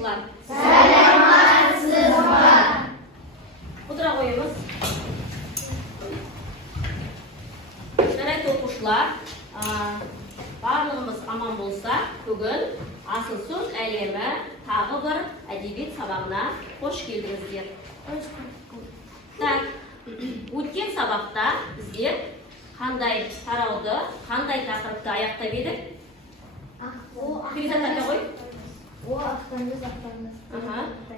оқушылар? Саламатсыз ба? Отыра қойыңыз. Жарайды оқушылар, барлығымыз аман болса, бүгін асыл сөз әлемі тағы бір әдебиет сабағына қош келдіңіздер. Так, өткен сабақта біздер қандай тарауды, қандай тақырыпты аяқтап едік? Перизат ата ғой?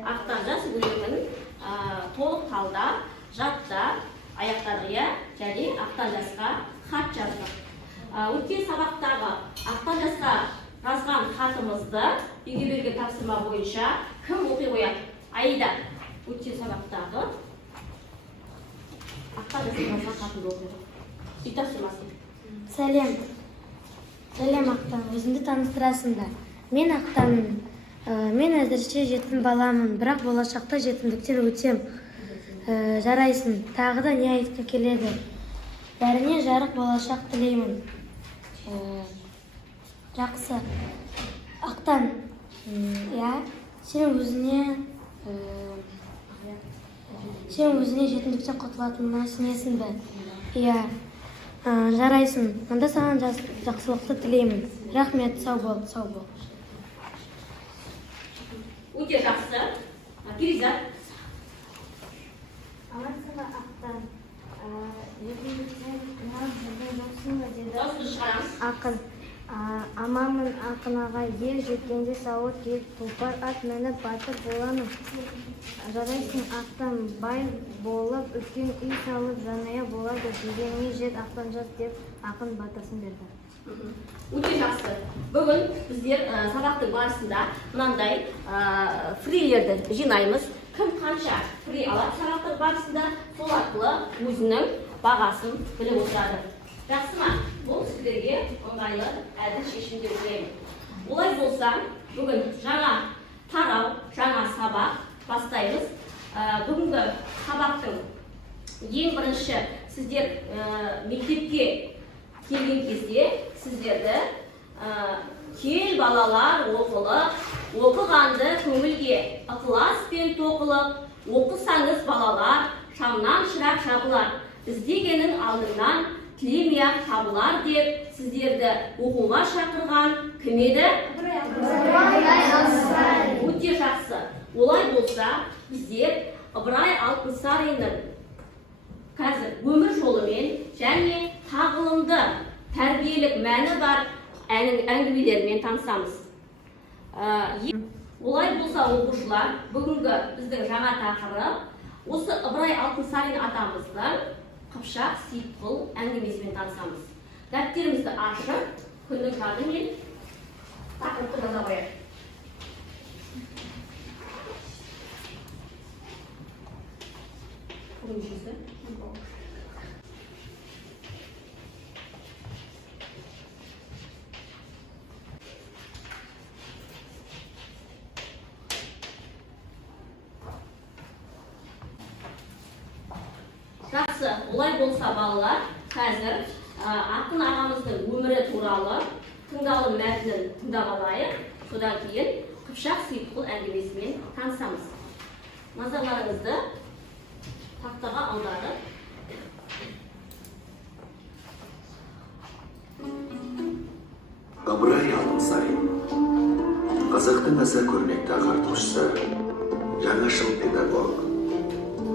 Ақтаңдас өлеңін толық талдап, жаттап, аяқтадық, және ақтаңдасқа хат жаздық. Өткен сабақтағы ақтаңдасқа жазған хатымызды үйге берген тапсырма бойынша кім оқи қояды? Аида, өткен сабақтағы ақтаңдасқа жазған хатымды оқиды. Үй тапсырмасы. Сәлем Ақтан, өзіңді таныстырасың ба? Мен Ақтанмын. Мен әзірше жетім баламын, бірақ болашақта жетімдіктен өтем. Жарайсың, тағы да не айтқым келеді? Бәріне жарық болашақ тілеймін. Жақсы. Ақтан, сен өзіне жетімдіктен құтылатынына сенесің бе? Жарайсың, онда саған жақсылықты тілеймін. Рахмет, сау бол. Өте жақсы. Перизат. Амансың ба, Ақтан? Жетімдіктен жүрген жоқсың ба, деді Дауысты шығарамыз. ақын. Аманмын ақын ағай, ер жеткенде сауыт ел тұлпар ат мініп батыр боламын. Жарайсың, Ақтан, бай болып, үлкен үй салып жаная болады дегеніне жет Ақтан жас деп ақын батасын берді. Өте жақсы. Бүгін біздер сабақтың барысында мынандай фрилерді жинаймыз. Кім қанша фри алады сабақтың барысында, сол арқылы өзінің бағасын біліп отырады. Жақсы ма? Бұл сіздерге ыңғайлы әділ шешімдер беремін. Олай болса, бүгін жаңа тарау, жаңа сабақ бастаймыз. Бүгінгі сабақтың ең бірінші сіздер мектепке келген кезде сіздерді кел балалар оқылып, оқығанды көңілге ықыласпен тоқылып, оқысаңыз балалар шамнан шырақ жабылар, іздегенің алдыңнан тілемей-ақ табылар деп сіздерді оқуға шақырған кім еді? Өте жақсы. Олай болса, біздер Ыбырай Алтынсариннің қазір өмір жолымен және тағылымды тәрбиелік мәні бар әңгімелермен танысамыз. Олай болса, оқушылар, бүгінгі біздің жаңа тақырып осы Ыбырай Алтынсарин атамыздың Қыпшақ Сейітқұл әңгімесімен танысамыз. Дәптерімізді ашып, күннің жады мен тақырыпты жаза қояйық. Жақсы, олай болса балалар, қазір ақын ағамыздың өмірі туралы тыңдалым мәтінін тыңдап алайық. Содан кейін Қыпшақ Сейітқұл әңгімесімен танысамыз. Назарларыңызды тақтаға аударып. Ыбырай Алтынсарин, қазақтың аса көрнекті ағартушысы, жаңашыл педагог,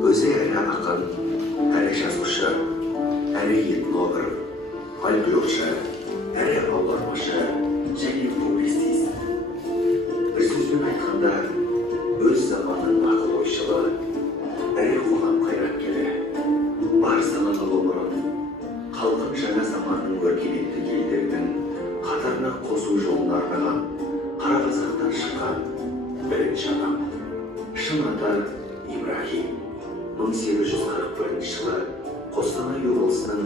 өзі әрі ақын, әрі жазушы, әрі этнограф, фольклоршы, әрі аудармашы және публицист. Бір сөзбен айтқанда, өз заманының ақыл ойшылы, әрі қоғам қайраткері, бар саналы ғұмырын халқын жаңа заманның өркениетті елдерінің қатарына қосу жолын арнаған қара қазақтан шыққан бірінші адам. Шын аты Ибрахим. 1841 жылы Қостанай облысының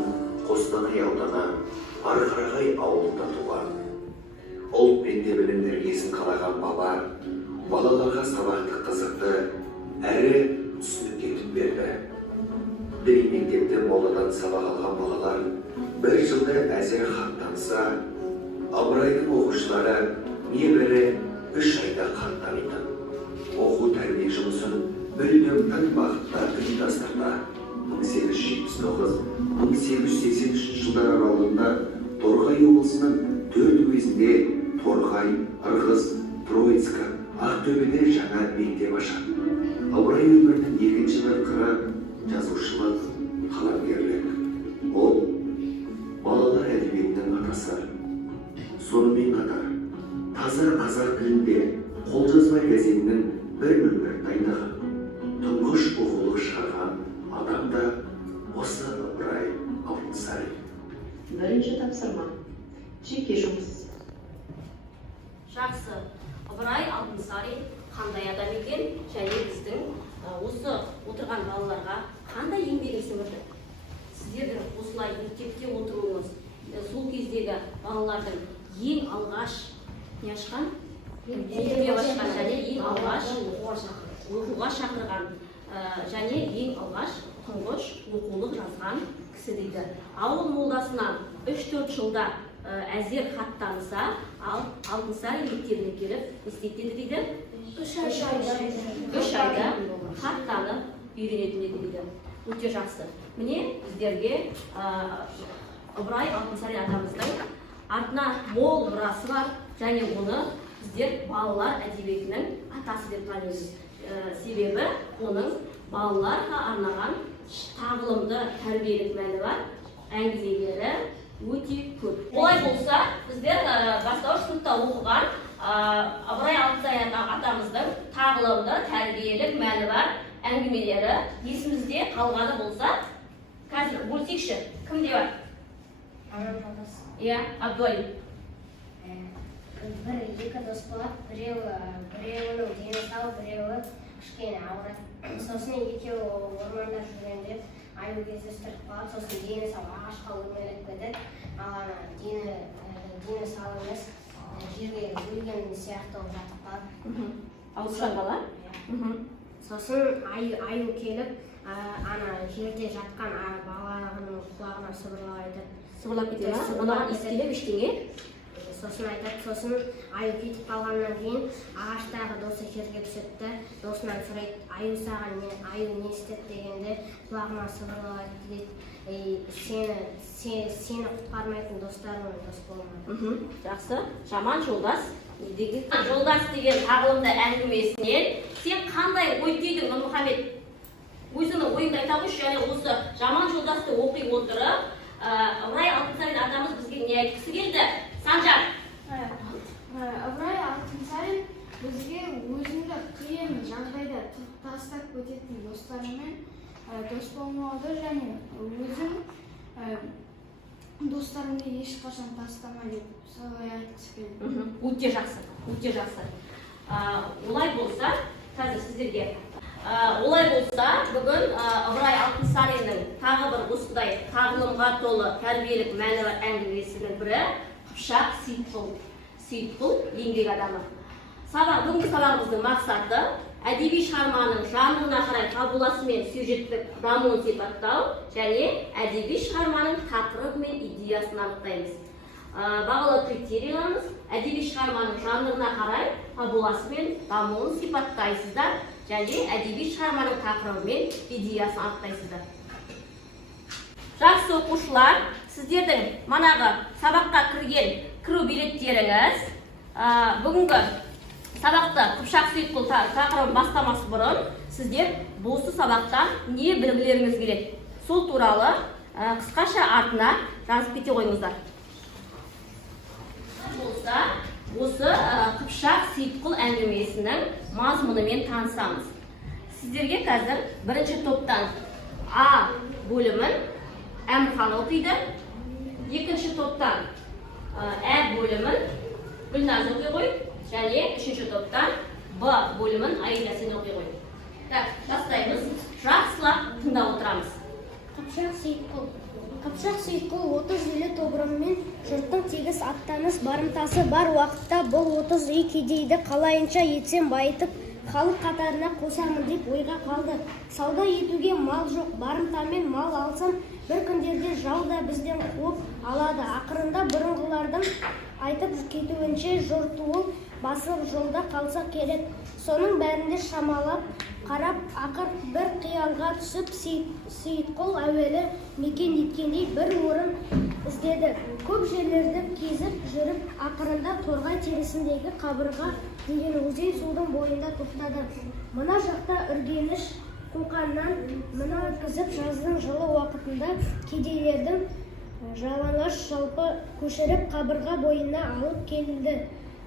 Қостанай ауданы Арқарағай ауылында туған. Ұлт пен білім тәрбиесін қалаған баба, балаларға сабақты қызықты, әрі түсінікке берді. Діни мектепте молдадан сабақ алған балалар бір жылда әзір хат таныса, Ыбырайдың оқушылары небәрі 3 айда хат таниды. оқу тәрбие жұмысын мүлдем тың бағытта ұйымдастырды. 1879-1883 жылдар аралығында Торғай облысының 4 уезінде Торғай, Ырғыз, Троицка, Ақтөбеде жаңа мектеп ашады. Ыбырай өмірінің екінші бір қыры жазушылық, қаламгерлік. Ол балалар әдебиетінің атасы. Сонымен қатар таза қазақ тілінде қолжазба газетінің бір нөмір дайындаған, тұңғыш оқулық шығарған адам да осы Ыбырай Алтынсарин. Бірінші тапсырма. Жеке жұмыс. Жақсы. Ыбырай Алтынсарин қандай адам екен және біздің осы отырған балаларға қандай еңбегін сіңірді? Сіздердің осылай мектепте отыруыңыз, сол кездегі балалардың ең алғаш не ашқан? Мектеп ашқан және ең алғаш оқуға шақырған және ең алғаш тұңғыш оқулық жазған кісі дейді. Ауыл молдасынан 3-4 жылда әзер хат таныса, ал Алтынсарин мектебіне келіп істейтін дейді. 3 айда хат танып үйренетін еді дейді. Өте жақсы. Міне біздерге Ыбырай Алтынсарин атамыздың артына мол мұрасы бар және оны біздер балалар әдебиетінің атасы деп танимыз. Себебі оның балаларға арнаған тағылымды тәрбиелік мәні бар әңгімелері өте көп. Олай болса, біздер бастауыш сыныпта оқыған Ыбырай Алтынсарин атамыздың тағылымды тәрбиелік мәні бар әңгімелері есімізде қалғаны болса, қазір бөлсекші, кімде бар? Иә, Абдуай. Екі дос болады, біреуінің дені сау, біреуі кішкене ауырады. Сосын екеуі орманда жүргенде аю кездестіріп қалады, сосын дені сау ағашқа өрмелеп кетеді. Ал ана дені сау емес, жерге өлген сияқты ол жатып қалады. Ауырған бала? Сосын аю келіп, ана жерде жатқан баланың құлағына сыбырлап айтады. Сыбырлап кетеді, онаған естелеп ештеңе? Сосын айтады, сосын аю кетіп қалғаннан кейін ағаштағы досы жерге түседі, досынан сұрайды, аю саған аю не істеді дегенде құлағына сыбырлап айтты дейді, сені құтқармайтын достарыңмен дос болмады. Жақсы, жаман жолдас. Жолдас деген тағылымды әңгімесінен сен қандай ой түйдің, Нұрмұхамед? Өзінің ойыңды айта қойшы, және осы жаман жолдасты оқи отырып, Ыбырай Алтынсарин атамыз бізге не айтқысы келді? Санжар. Ыбырай Алтынсарин бізге өзіңді қиын жағдайда тастап өтетін достарымен дос болмауды және өзің достарыңды ешқашан тастама деп солай айтқысы келді. Өте жақсы, өте жақсы. Олай болса, қазір сіздерге олай болса, бүгін Ыбырай Алтынсариннің тағы бір осындай тағылымға толы тәрбиелік мәні бар әңгімесінің бірі Қыпшақ Сейітқұл еңбек адамы. Бүгінгі сабағымыздың мақсаты әдеби шығарманың жанрына қарай фабуласы мен сюжеттік дамуын сипаттау және әдеби шығарманың тақырыбы мен идеясын анықтаймыз. Бағалау критерийлеріміз әдеби шығарманың жанрына қарай фабуласы мен дамуын сипаттайсыздар және әдеби шығарманың тақырыбы мен идеясын анықтайсыздар. Жақсы оқушылар, сіздердің манағы сабаққа кіру билеттеріңіз бүгінгі сабақты Қыпшақ Сейітқұл тақырыбын бастамас бұрын сіздер осы сабақтан не білгілеріңіз келеді? Сол туралы қысқаша артына жазып кете қойыңыздар. Болса, осы Қыпшақ Сейітқұл әңгімесінің мазмұнымен танысамыз. Сіздерге қазір бірінші топтан А бөлімін Әмірхан оқиды, екінші топтан Ә бөлімін Гүлназ оқи қой, және үшінші топтан Б бөлімін Аида сен оқи қой. Так, бастаймыз. Жақсылап тыңдап отырамыз. Қыпшақ Сейітқұл 30 үйлі тобырымен жұрттың тегіс аттаныс барымтасы бар уақытта бұл 30 үй кедейді қалайынша етсем байытып, халық қатарына қосамын деп ойға қалды. Сауда етуге мал жоқ, барымтамен мал алсам, бір күндерде жау да бізден қуып алады. Ақырында бұрынғылардың айтып кетуінше жортуыл басып жолда қалса керек. Соның бәрінде шамалап қарап, ақыр бір қиялға түсіп, Сейітқұл әуелі мекен еткендей бір орын іздеді. Көп жерлерді кезіп жүріп, ақырында Торғай терісіндегі Қабырға деген өзен судың бойында тоқтады. Мына жақта Үргеніш Қоқаннан мына өткізіп жаздың жылы уақытында кедейлердің жалаңаш жалпы көшіріп Қабырға бойына алып келді.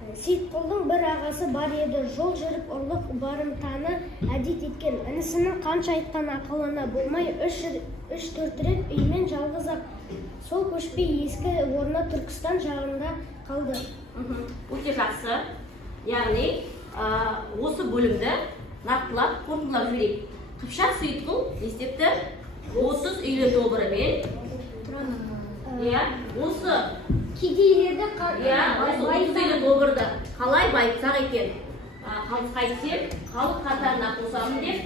Сейітқұлдың бір ағасы бар еді, жол жүріп ұрлық барымтаны әдет еткен. Інісінің қанша айтқан ақылына болмай, 3-4 рет үймен жалғыз-ақ сол көшпей ескі орны Түркістан жағында қалды. Өте жақсы. Яғни, осы бөлімді нақтылап, қорытындылап жіберейік. Қыпшақ Сейітқұл не істепті? 30 үйлі тобырымен, осы Кедейлерді осы тобырды қалай байытсақ екен? Қайтсем, халық қатарына қосамын деп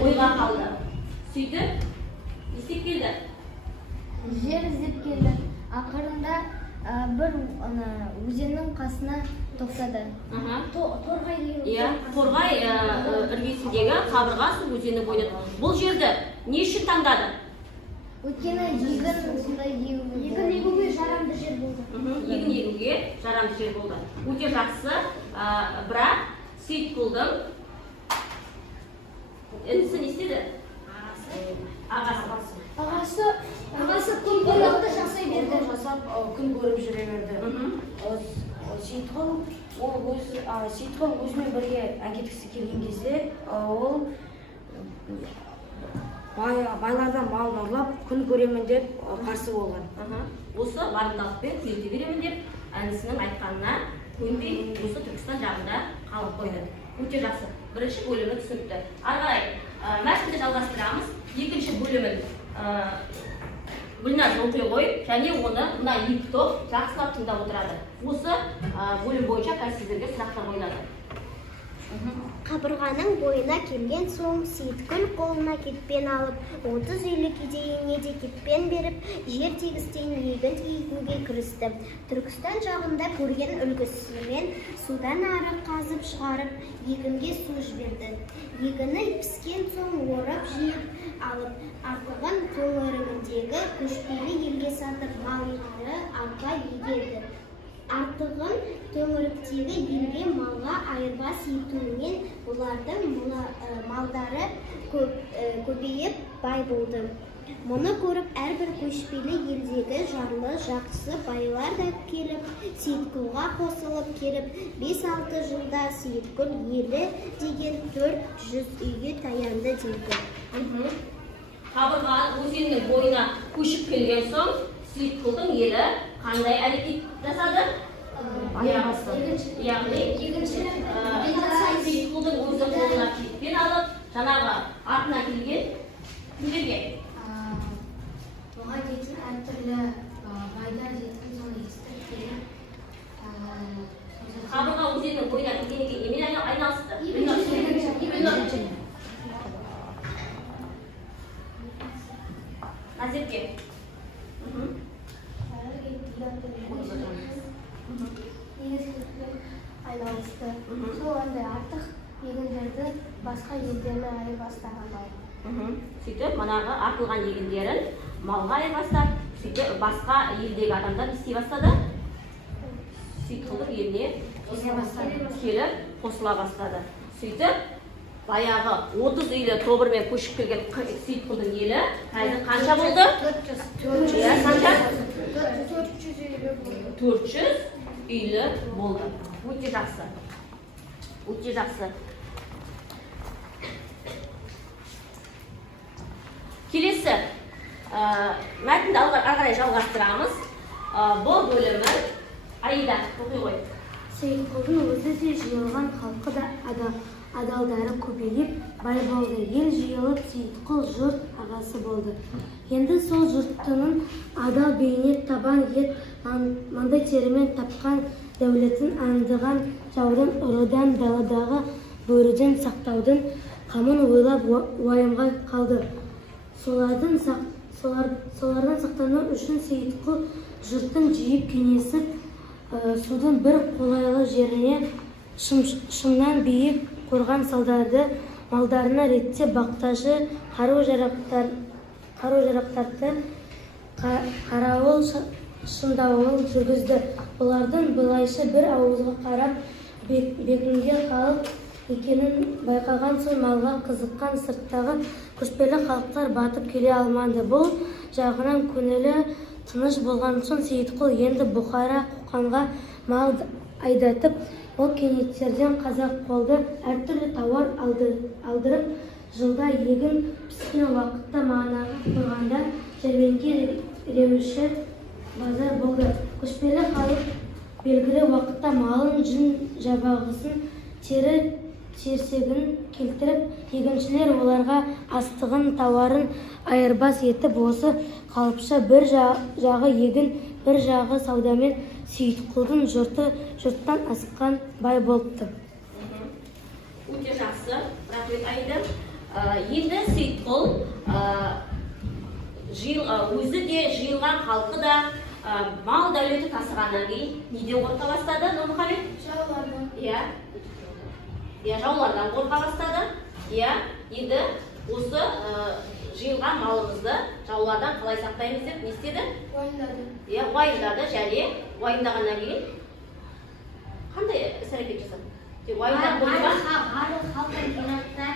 ойға қалды. Сөйтіп, істеп келді. Жер іздеп келді. Ақырында бір өзеннің қасына тоқтады. Торғай іргесіндегі Қабырға су өзені бойында. Бұл жерді не үшін таңдады? Өйткені егін сондай егуге жарамды жер болды. Егін егуге жарамды жер болды. Өте жақсы. Бірақ Сейітқұлдың інісі не істеді? Ағасы күн қонақты жасай берді. Күн көріп жүре берді. Сейітқұл өзімен бірге әкеткісі келген кезде, ол байлардан малын ұрлап, күн көремін деп қарсы болған. Осы барымталықпен күзете беремін деп, інісінің айтқанына көнбей, осы Түркістан жағында қалып қойды. Өте жақсы. Бірінші бөлімі түсінікті. Ары қарай мәтінді жалғастырамыз. Екінші бөлімін Гүлназ оқи қойып, және оны мына екі топ жақсылап тыңдап отырады. Осы бөлім бойынша сіздерге сұрақтар қойылады. Қабырғаның бойына келген соң Сейітқұл қолына кетпен алып, 30 үйлі кедейіне де кетпен беріп, жер тегістен егін егуге кірісті. Түркістан жағында көрген үлгісімен судан ары қазып шығарып, егінге су жіберді. Егіні піскен соң орап жиып алып, артығын төңірегіндегі көшпелі елге сатып, малдары арқа егеді. Артығын төңіректегі елге малға айырбас етуінен олардың малдары көбейіп бай болды. Мұны көріп әрбір көшпелі елдегі жарлы жақсы байлар да келіп, Сейітқұлға қосылып келіп, 5-6 жылда Сейітқұл елі деген 400 үйге таянды дейді. Қабырға өзеннің бойына көшіп келген соң Сейітқұлдың елі қандай әрекет жасады? Яғни, Сейітқұлдың өзі қолына кетпен алып, жаңағы артына келген кімдерге? оған дейтін әртүрлі байлар дейтін соны естіп келіп, Қабырға өзеннің бойына келгеннен кейін немен айналысты? Назерке. Айналысты. Сол андай артық егіндерді басқа елдеріне айырбастаған. Сөйтіп, манағы артылған егіндерін малға айырбастап, сөйтіп басқа елдегі адамдар істей бастады. Сейітқұлдың еліне келіп қосыла бастады. Сөйтіп, баяғы 30 үйлі тобырмен көшіп келген Сейітқұлдың елі қазір қанша болды? 400 үйлі болды. Өте жақсы. Өте жақсы. Келесі, мәтінді ары қарай жалғастырамыз. Бұл бөлімі Аида, оқи ғой. Сейітқұлдың өзі де жиылған халқы да адалдары көбейіп, бай болды. Ел жиылып, Сейітқұл жұрт ағасы болды. Енді сол жұрттының адал бейнет табан ет маңдай терімен тапқан дәулетін аңдыған жаудың ұрыдан даладағы бөріден сақтаудың қамын ойлап уайымға қалды. Солардан сақтану үшін Сейітқұл жұрттың жиып кеңесіп, судың бір қолайлы жеріне шымнан биік қорған салдарды, малдарына ретте бақташы қару-жарақтарды қарауыл шыңдауыл жүргізді. Олардың былайша бір ауызға қарап бекінге халық екенін байқаған соң малға қызыққан сырттағы көшпелі халықтар батып келе алмады. Бұл жағынан көңілі тыныш болған соң Сейітқұл енді Бұхара Қоқанға мал айдатып, ол кенеттерден қазақ қолды әртүрлі тауар алдырып, жылда егін піскен уақытта мағынаға қойғанда жәрмеңке реуші базар болды. Көшпелі халық белгілі уақытта малын, жүн жабағысын, терсегін келтіріп, егіншілер оларға астығын, тауарын айырбас етіп, осы қалыпша бір жағы егін, бір жағы саудамен Сейітқұлдың жұрттан асқан бай болыпты. Өте жақсы, рахмет Айдын. Енді Сейітқұл өзі де жиылған халқы да мал дәулеті тасығаннан кейін неден қорқа бастады, Нұрмұхамед? Жаулардан. Иә, жаулардан қорқа бастады. Иә, енді осы жиылған малымызды жаулардан қалай сақтаймыз деп не істеді? Уайымдады. Иә, уайымдады, және уайымдағаннан кейін қандай іс-әрекет жасады? Уайымдап болды ма? Барлық халықтан жинақта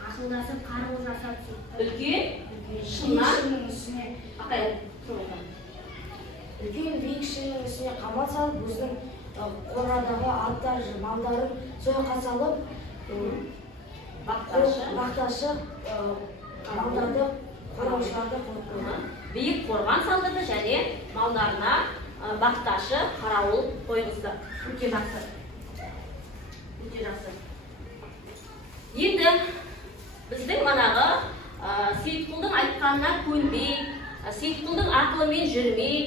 ақылдасып қару жасап Үлкен шыңнан Үлкен биік шыңның үстіне қамал салып, өзінің қорадағы аттар, малдарын сойылға салып, бақташы малдарды қораушыларды қойып қойған. Биік қорған салдырды және малдарына бақташы қарауыл қойғызды. Өте жақсы. Енді біздің манағы Сейітқұлдың айтқанына көнбей, Сейітқұлдың ақылымен жүрмей,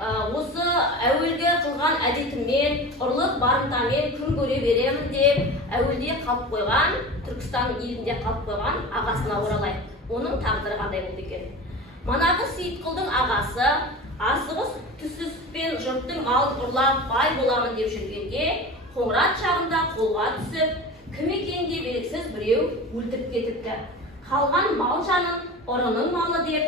осы әуелге қылған әдетімен, ұрлық барымтамен күн көре беремін деп, әуелде қалып қойған, Түркістан елінде қалып қойған ағасына оралайық. Оның тағдыры қандай болды екен? Манағы Сейітқұлдың ағасы асығыс түссізбен жұрттың малын ұрлап бай боламын деп жүргенде, Қоңырат шағында қолға түсіп, кім екенге белгісіз біреу өлтіріп кетіпті. Қалған мал жанын ұрының малы деп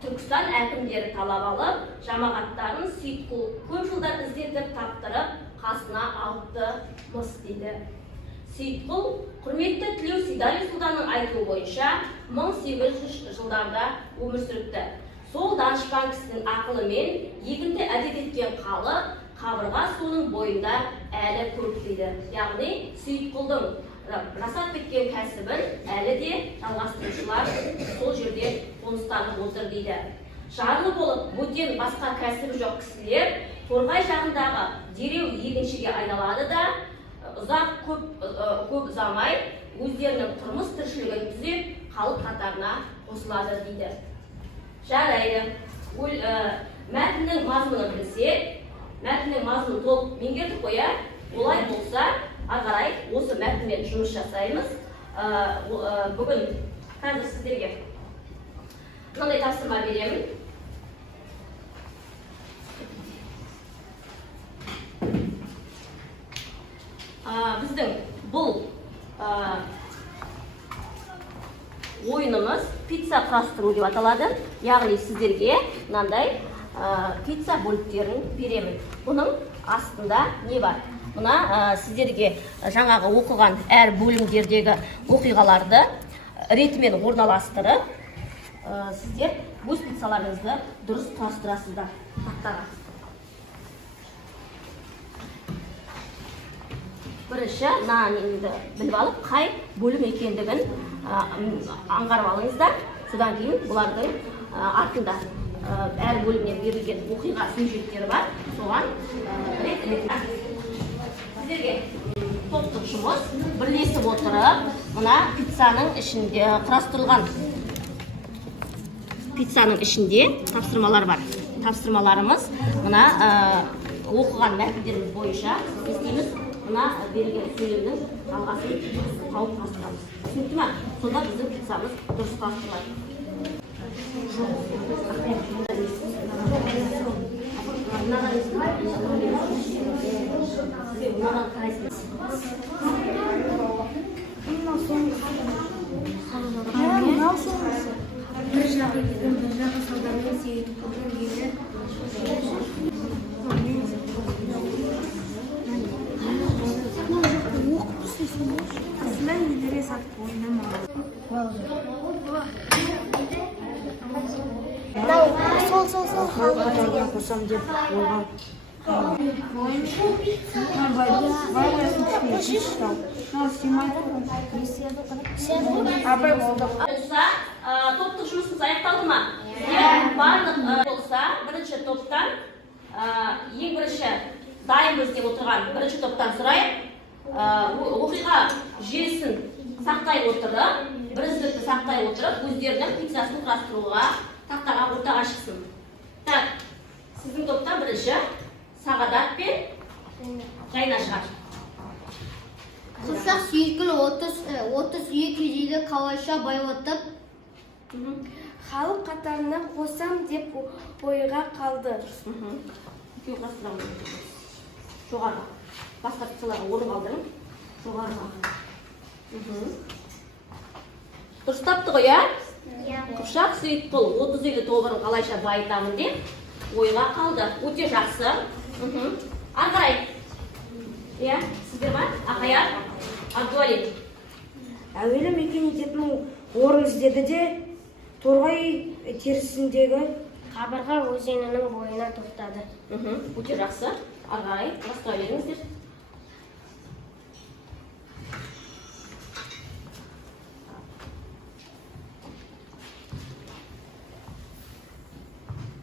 Түркістан әкімдері талап алып, жамағаттарын Сейітқұл көп жылдар іздетіп таптырып, қасына алыпты мыс дейді. Сейітқұл құрметті Тілеу Сейдали Сұлтанның айтуы бойынша 1800 жылдарда өмір сүріпті. Сол данышпан кісінің ақылымен егінді әдет еткен халық қабырға суының бойында әлі көп дейді. Яғни Сейітқұлдың жасап кеткен кәсібін әлі де жалғастырушылар сол жерде қоныстанып отыр дейді. Жарлы болып бөтен басқа кәсібі жоқ кісілер торғай жағындағы дереу егіншіге айналады да ұзақ көп ұзамай өздерінің тұрмыс тіршілігін түзеп халық қатарына қосылады дейді. Жарайды. Мәтіннің мазмұнын білсек, мәтіннің мазмұнын толық меңгердік қоя. Олай болса, ағарай осы мәтінмен жұмыс жасаймыз. Бүгін қазір сіздерге мынандай тапсырма беремін. Біздің бұл ойынымыз пицца құрастыру деп аталады. Яғни сіздерге мынандай пицца бөліктерін беремін. Бұның астында не бар? Мына сіздерге жаңағы оқыған әр бөлімдердегі оқиғаларды ретімен орналастырып, сіздер өз пиццаларыңызды дұрыс құрастырасыздар тақтаға. Бірінші наныңды біліп алып, қай бөлім екендігін аңғарып алыңыздар. Содан кейін бұлардың артында әр бөлімнен берілген оқиға сюжеттері бар. Соған сіздерге топтық жұмыс бірлесіп отырып, мына пиццаның ішінде құрастырылған пиццаның ішінде тапсырмалар бар. Тапсырмаларымыз мына оқыған мәтіндеріміз бойынша істейміз. Мына берілген сөйлемнің жалғасын тауып құрастырамыз. Түсінікті ме? Сонда біздің пиццамыз дұрыс құрастырылады. бір жағы елдің бір жағы салдарымен Сейітқұлдың елі сол Қатарына қосам деп болған. Болса, топтық жұмысымыз аяқталды ма? Барлық болса, бірінші топтан ең бірінші дайынбыз деп отырған бірінші топтан сұрайық. Оқиға желісін сақтай отырып, бірізділікті сақтай отырып, өздерінің фиксиясын құрастыруға тақтаға ортаға шықсын. Так, сіздің топтан бірінші Сағадат пен Жайна шығар. Құршақ Сейіткүл 30 үй кедейлі қалайша байлатып, халық қатарына қосам деп ойға қалды. Екеуі құрастырамыз. Жоғарғы. Басқа тұсыларға орын қалдырың. Жоғарғы. Дұрыстапты ғой, иә? Құршақ Сейіткүл 30 үйлі тобырын қалайша байытамын деп ойға қалды. Өте жақсы. Аңғарай. Иә, сіздер ма? Ақаяр, Абдуалин. Әуелі мекен ететін орын іздеді де Торғай терісіндегі Қабырға өзенінің бойына тоқтады. Өте жақсы. Ағай, басқа ойлеңіздер.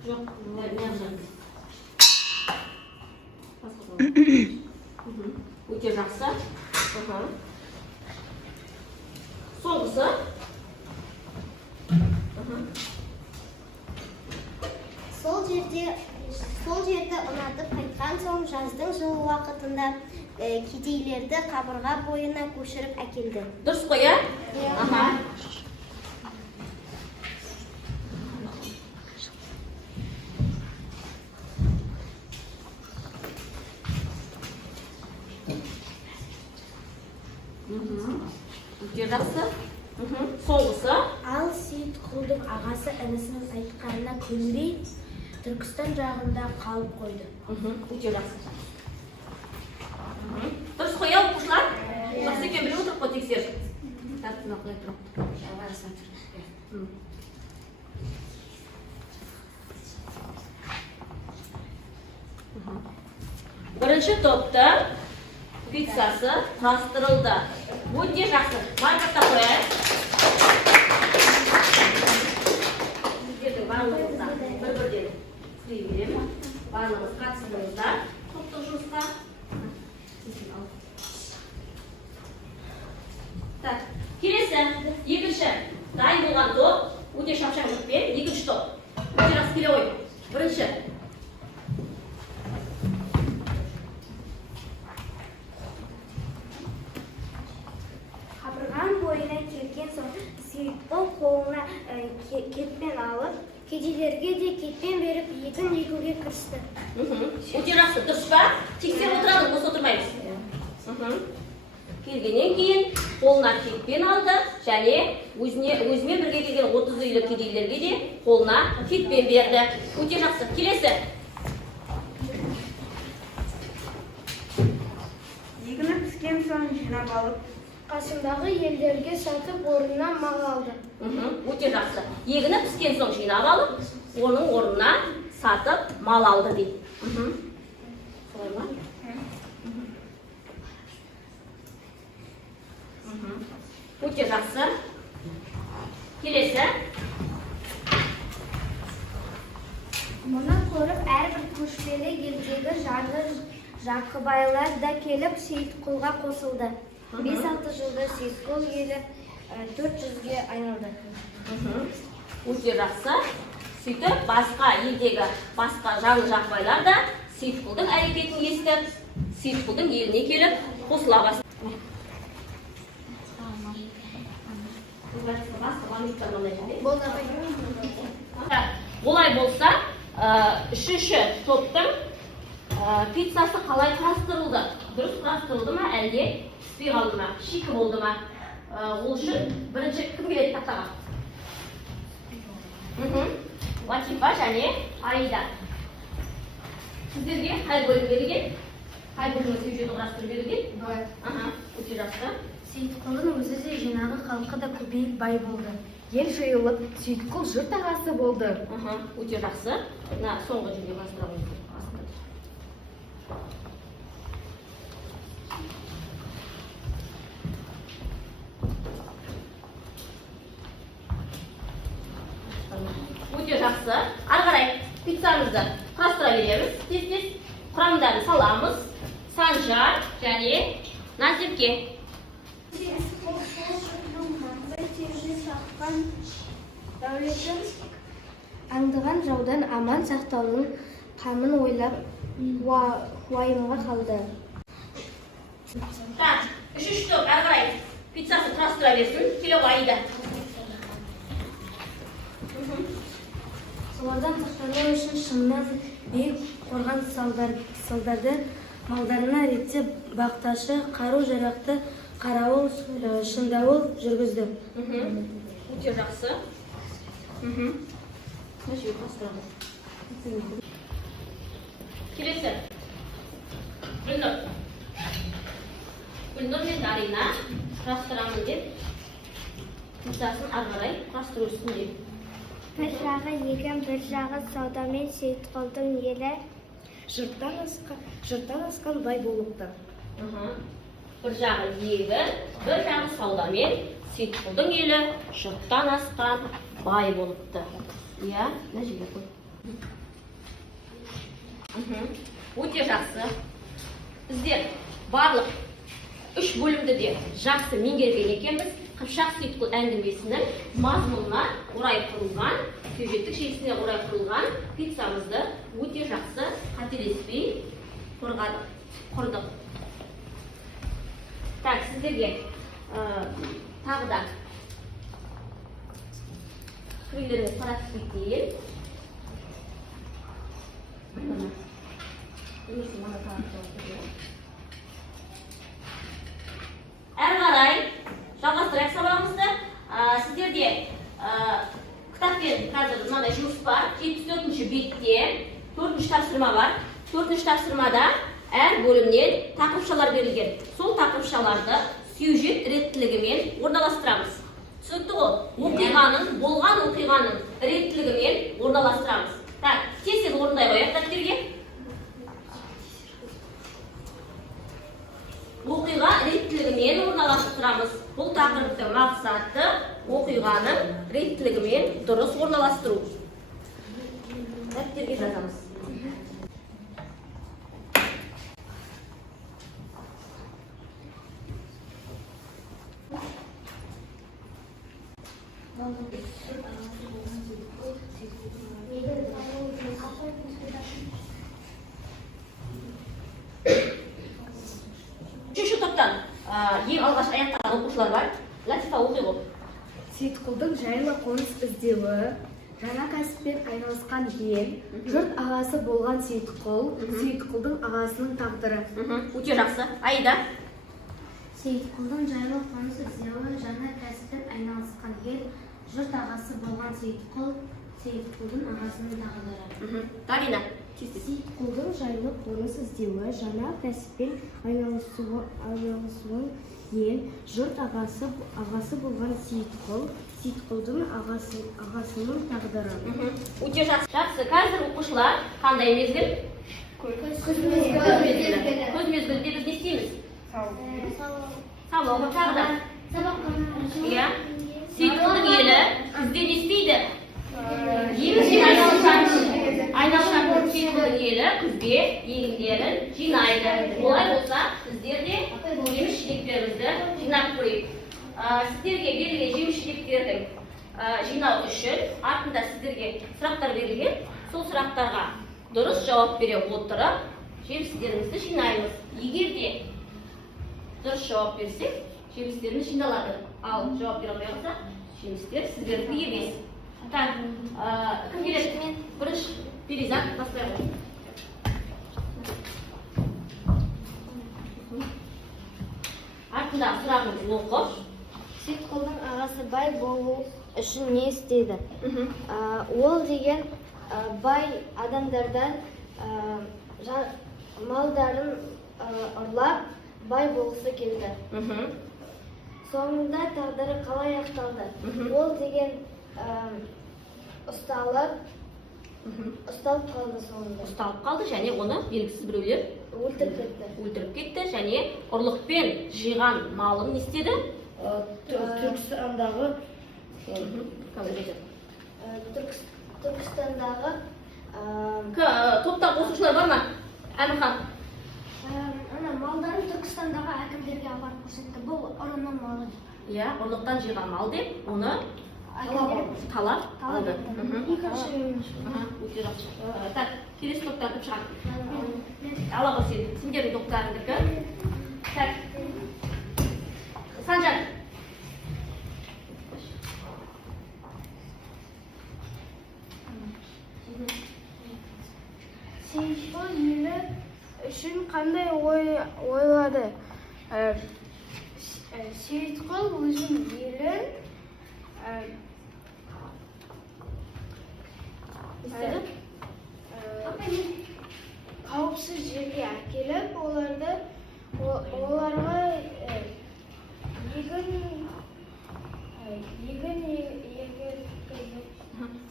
Жоқ, не ақжан. Өте жақсы. Соңғысы. Сол жерді ұнатып қайтқан соң жаздың жылы уақытында кедейлерді қабырға бойына көшіріп әкелді. Дұрыс қой, иә? Аха. Өте жақсы. Соңғысы. Ал Сейітқұлдың ағасы інісінің айтқанына көнбей, Түркістан жағында қалып қойды. Өте жақсы. Дұрыс қой, оқушылар? Жақсы екен біле отырып қой тексер. Тәртібіне қоя тұрып. Бірінші топтың фиксасы құрастырылды. Өте жақсы. Маркатта қояйық. Сіздердің барлығыңызда бір-бірден сұрай беремін. Барлығыңыз қатысыңыздар топтық жұмысқа. Так, келесі екінші дайын болған топ өте шапшаңдықпен екінші топ. Өте жақсы келе ғой. Бірінші. Қабырған бойына келген соң Сейітқұл қолына кетпен алып, кедейлерге де кетпен беріп егін егуге кірісті. Өте жақсы, дұрыс па? Тексеріп отырады, бос отырмаймыз. Келгеннен кейін қолына кетпен алды және өзімен бірге келген 30 үйлі кедейлерге де қолына кетпен берді. Өте жақсы. Келесі. егіні піскен соң жинап алып, Қасындағы елдерге сатып орнына мал алды. Өте жақсы. Егіні піскен соң жинап алып, оның орнына сатып мал алды дейді. Солай ма? Өте жақсы. Келесі. Мұны көріп әрбір көшпелі елдегі Жақыбайлар да келіп Сейітқұлға қосылды. 5-6 жылда Сейітқұл елі 400-ге айналды. Өте жақсы. Сөйтіп, басқа елдегі басқа Жақыбайлар да Сейітқұлдың әрекетін естіп, Сейітқұлдың еліне келіп қосыла бастады. Олай болса, үшінші топтың Пиццасы қалай құрастырылды? Дұрыс құрастырылды ма, әлде піспей қалды ма, шикі болды ма? Ол үшін бірінші кім келеді тақтаға? Латифа және Аида. Сіздерге қай бөлім берілген? Қай бөлімі сюжеті құрастырып берілген? Өте жақсы. Сейітқұлдың өзі де жинағы халқы да көбейіп бай болды. Ел жиылып, Сейітқұл жұрт ағасы болды. Өте жақсы. Соңғы жүзге бастыра қойыңыз. Өте жақсы. Ары қарай пиццамызды құрастыра береміз. Тез-тез құрамдарын саламыз. Санжар және Назерке. Аңдыған жаудан аман сақтаудың қамын ойлап уайымға қалды. Так, үшінші топ ары қарай пиццасын құрастыра берсін. Келе ғой Аида. Суардан сақтану үшін шыңнан биік қорған салдарды малдарына ретте бақташы, қару-жарақты қарауыл, шыңдауыл жүргізді. Өте жақсы. Келесі. Гүлнұр мен Дарина құрастырамын деп пиццасын ары қарай құрастыру үстінде. Бір жағы егін, бір жағы саудамен Сейітқұлдың елі Жұрттан асқан бай болыпты. Бір жағы егін, бір жағы саудамен Сейітқұлдың елі жұрттан асқан бай болыпты. Иә, нәжеге қой. Өте жақсы. Біздер барлық 3 бөлімді де жақсы меңгерген екенбіз. Қыпшақ Сейітқұл әңгімесінің мазмұнына орай құрылған, сюжеттік желісіне орай құрылған пиццамызды өте жақсы қателеспей құрдық. Так, сіздерге тағы да күйлеріңіз қаратып кетейін. Әрі қарай жалғастырайық сабағымызды. Сіздерде кітаппен қазір мынандай жұмыс бар. 74-ші бетте 4-ші тапсырма бар. 4-ші тапсырмада әр бөлімнен тақырыпшалар берілген. Сол тақырыпшаларды сюжет реттілігімен орналастырамыз. Түсінікті ғой? Болған оқиғаның реттілігімен орналастырамыз. Так, тез орындай қояйық дәптерге. Оқиға реттілігімен орналастырамыз. Бұл тақырыптың мақсаты оқиғаның реттілігімен дұрыс орналастыру. Дәптерге жазамыз. Үшінші топтан ең алғаш аяқтаған оқушылар бар. Латифа оқи ғой. Сейітқұлдың жайлы қоныс іздеуі, жаңа кәсіппен айналысқан ел, жұрт ағасы болған Сейітқұл, Сейітқұлдың ағасының тағдыры. Өте жақсы. Аида. Сейітқұлдың жайлы қоныс іздеуі, жаңа кәсіппен айналысқан ел, жұрт ағасы болған Сейітқұл, Сейітқұлдың ағасының тағдыры. Дарина. Сейітқұлдың жайлы қоныс іздеуі, жаңа кәсіппен айналысуын ел, жұрт ағасы болған Сейітқұл, Сейітқұлдың ағасының тағдыры. Өте жақсы. Жақсы. Қазір оқушылар қандай мезгіл? Көз мезгілі. Көз мезгілінде біз не істейміз? Сабақ тағы. Иә. Сейітқұлдың елі бізде не істейді? Егінмен айналысқан Сейітқұлдың елі күзге егіндерін жинайды. Олай болса, біздер де жеміс-жидектерімізді жинап көрейік. Сіздерге берілген жеміс-жидектердің жинау үшін артында сіздерге сұрақтар берілген. Сол сұрақтарға дұрыс жауап бере отырып, жемістерімізді жинаймыз. Егер де дұрыс жауап берсек, жемістеріміз жиналады. Ал жауап бере алмай қалса, жемістер сіздердікі емес. Так, кім келеді? Бірінші Перизат бастаймыз. астындағы сұрағыңызды оқып. Сейітқұлдың ағасы бай болу үшін не істейді? Ол деген бай адамдардан малдарын ұрлап бай болғысы келді. Соңында тағдыры қалай ақталды? Ол деген ұсталып қалды соңында. Ұсталып қалды және оны белгісіз біреулер өлтіріп кетті және ұрлықпен жиған малын не істеді? Түркістандағы Түркістандағы топтан қосушылар бар ма? Әмірхан. малдарын Түркістандағы әкімдерге апарып көрсетті. Бұл ұрының малы. Иә, ұрлықтан жиған мал деп, оны талап алды. Өте жақсы. Так, келесі топтан кім шығады? Ала ғой сендердің топтарыңдікі. Так, Санжан. Сейітқұл елі үшін қандай ойлады? Сейітқұл өзінің елін қауіпсіз жерге әкеліп, оларға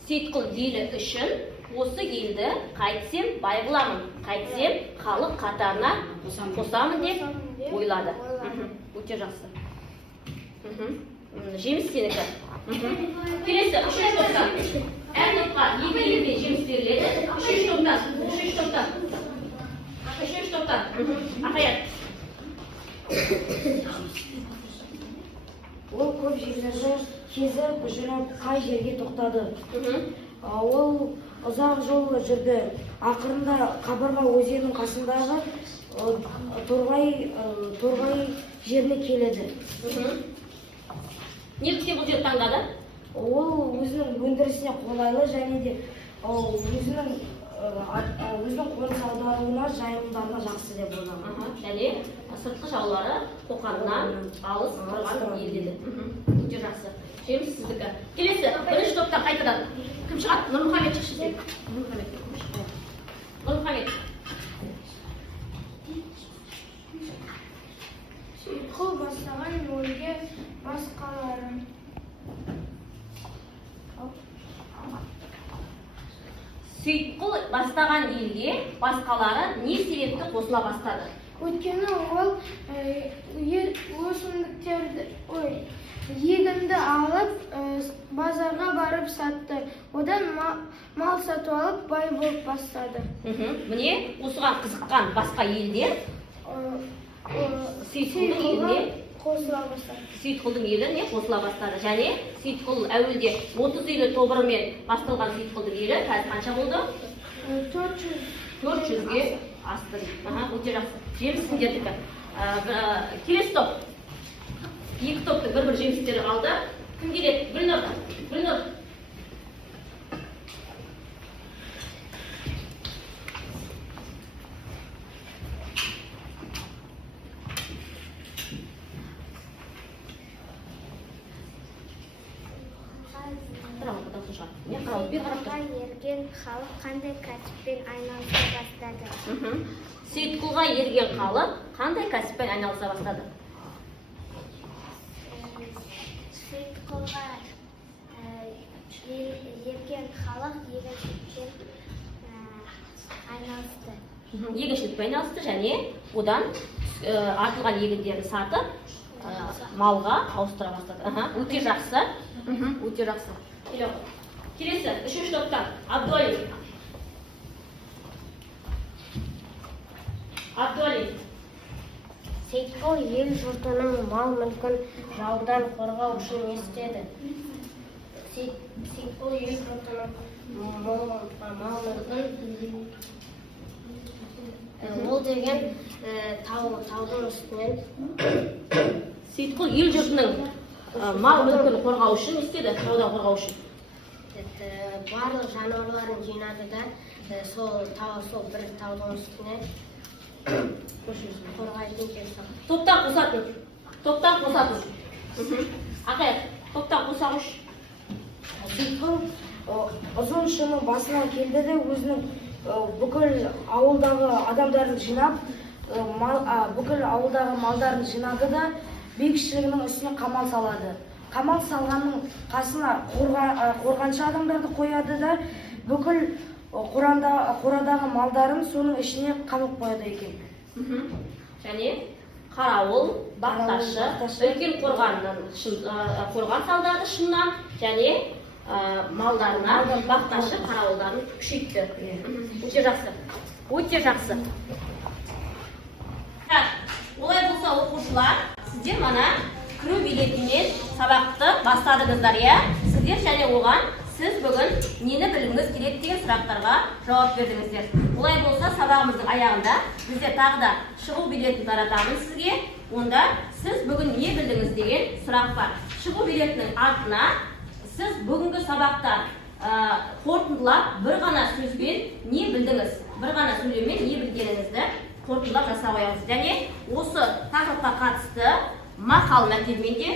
Сейітқұл елі үшін осы елді қайтсем бай боламын, қайтсем халық қатарына қосамын деп ойлады. Өте жақсы. Жеміс сенікі. Келесі, үшінші топтан. Әр топқа екі жеміс беріледі. Үшінші топтан. Ақаят. Ол көп жерлерді кезіп жүріп қай жерге тоқтады. Ол ұзақ жол жүрді. Ақырында Қабырға өзенінің қасындағы Торғай жеріне келеді. Неліктен бұл жер таңдады? Ол өзінің өндірісіне қолайлы және де өзінің қоныс аударуына, жайылымдарына жақсы деп ойлаған. Және сыртқы жаулары қоқаннан алыс тұрған ел еді. Өте жақсы. Жеміс сіздікі. Келесі, бірінші топтан қайтадан. Кім шығады? Нұрмұхамед шықшы. Нұрмұхамед. Сейітқұл бастаған өлге басқаларын. Сейітқұл бастаған елге басқалары не себепті қосыла бастады? Өйткені ол егінді алып базарға барып сатты. Одан мал сатып алып бай болып бастады. Міне осыған қызыққан басқа елдер Сейітқұлдың еліне қосыла бастады. Және Сейітқұл әуелде 30 үйлі тобырымен басталған Сейітқұлдың елі қазір қанша болды? 400-ге асты. Өте жақсы. Жеміс сендердікі. Келесі топ. Екі топтың бір жемістері қалды. Кім келеді? Гүлнұр. ерген халық қандай кәсіппен айналыса бастады? Сейітқұлға ерген халық қандай кәсіппен айналыса бастады? Сейітқұлға ерген халық егіншілікпен айналысты. Егіншілікпен айналысты және одан артылған егіндерді сатып малға ауыстыра бастады. Өте жақсы. Өте жақсы. Келесі, үшінші топтан. Абдуалин. Сейітқұл ел жұртының мал мүлкін жаудан қорғау үшін не істеді? Сейітқұл ел жұртының мал мүлкін ол деген таудың үстінен Сейітқұл ел жұртының мал мүлкін қорғау үшін не істеді? Таудан қорғау үшін. барлық жануарларын жинады да сол бір таудың үстіне қорғайтын келді. Топтан қосатын Топтан қосатын. Ақият, топтан қосағыш. Сейітқұл ұзын шының басына келді де өзінің бүкіл ауылдағы адамдарын жинап, бүкіл ауылдағы малдарын жинады да бекішілігінің үстіне қамал салады. Қамал салғанның қасына қорғаншы адамдарды қояды да бүкіл қорадағы малдарын соның ішіне қамып қояды екен. Және қарауыл, бақташы, үлкен қорған салдарды шыннан, және малдарына бақташы қарауылдарын күшейтті. Өте жақсы. Өте жақсы. Олай болса, оқушылар, сіздер мана кіру билетінен сабақты бастадыңыздар, иә? Сіздер және оған сіз бүгін нені білгіңіз келеді деген сұрақтарға жауап бердіңіздер. Олай болса, сабағымыздың аяғында біздер тағы да шығу билетін таратамын сізге. Онда сіз бүгін не білдіңіз деген сұрақ бар. Шығу билетінің артына сіз бүгінгі сабақта қорытындылап бір ғана сөзбен не білдіңіз, бір ғана сөйлеммен не білгеніңізді қорытындылап жасап қоямыз. Және осы тақырыпқа қатысты мақал мәтелмен де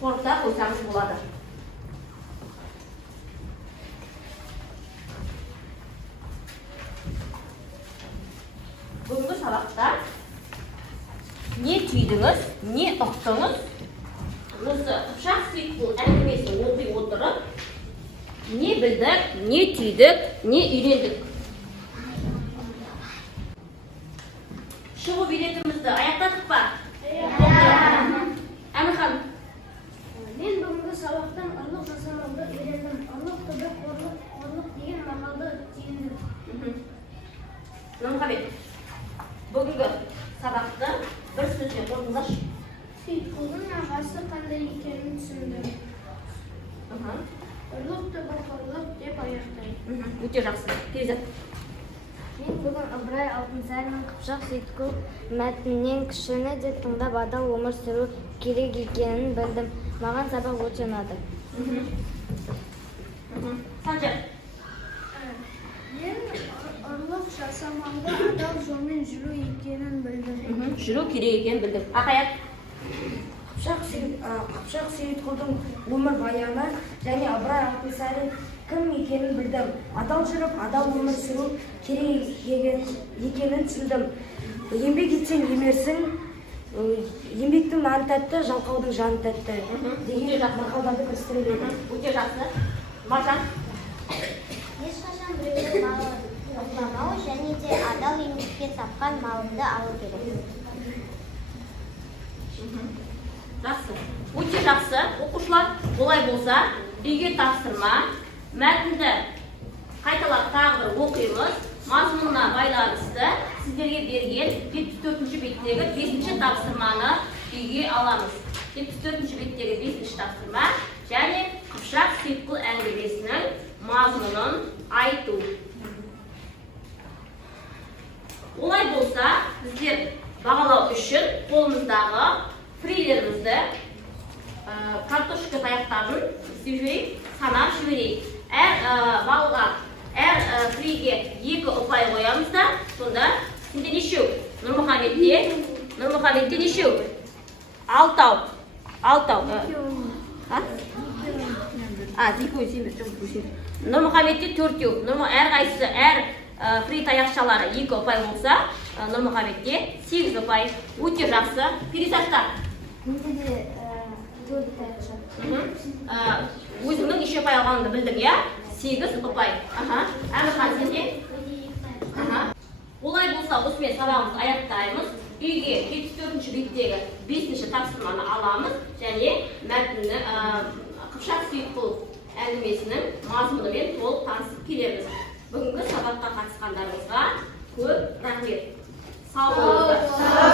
қорыта қойсаңыз болады. Бүгінгі сабақта не түйдіңіз, не ұқтыңыз? Осы Қыпшақ Сейітқұл әңгімесін оқи отырып, не білдік, не түйдік, не үйрендік? Шығу билетімізді аяқтадық па? Әмірхан. Мен бүгінгі сабақтан ұрлық жасамауды үйрендім. Ұрлық түбі қорлық деген мақалды түйіндім. Нұрмұхамед, бүгінгі сабақты бір сөзбен қорытындылашы. Сейітқұлдың ағасы қандай екенін түсіндім. Ұрлық түбі қорлық деп аяқтайды. Өте жақсы. Перизат. Мен бүгін Ыбырай Алтынсариннің Қыпшақ Сейітқұл мәтінінен кішіні де тыңдап адал өмір сүру керек екенін білдім. Маған сабақ өте ұнады. Санжар. Мен ұрлық жасамауды адал жолмен жүру екенін білдім. Жүру керек екенін білдім. Ақаят. Қыпшақ Сейітқұлдың өмір баяны және Ыбырай Алтынсарин кім екенін білдім. Адал жүріп, адал өмір сүру керек екенін түсіндім. Еңбек етсең емерсің, еңбектің наны тәтті, жалқаудың жаны тәтті деген мақалдарды кірістіреді. Өте жақсы. Маржан. Ешқашан біреудің малын ұрламау және де адал еңбекпен тапқан малыңды алу керек. Жақсы. Өте жақсы. Оқушылар, олай болса, үйге тапсырма, мәтінді қайталап тағы бір оқимыз. Мазмұнына байланысты сіздерге берген 74-ші беттегі 5-ші тапсырманы үйге аламыз. 74-ші беттегі 5-ші тапсырма және Қыпшақ Сейітқұл әңгімесінің мазмұнын айту. Олай болса, біздер бағалау үшін қолымыздағы фрилерімізді картошка таяқтарын санап жіберейік. Әр балға, әр фриге 2 ұпай қоямыз да, сонда сізде нешеу? Нұрмұхамедте нешеу? 6. Нұрмұхамедте 4. Әр қайсысы, әр фри таяқшалары 2 ұпай болса, Нұрмұхамедте 8 ұпай. Өте жақсы. Перизатта. Менде де 4 таяқша. Өзіңнің неше ұпай алғаныңды білдің, иә? 8 ұпай. Әмірхан, сенде? Олай болса, осымен сабағымызды аяқтаймыз. Үйге 74-ші беттегі 5-ші тапсырманы аламыз және мәтінді Қыпшақ Сейітқұл әңгімесінің мазмұнымен толық танысып келеміз. Бүгінгі сабаққа қатысқандарыңызға көп рахмет. Сау болыңыздар.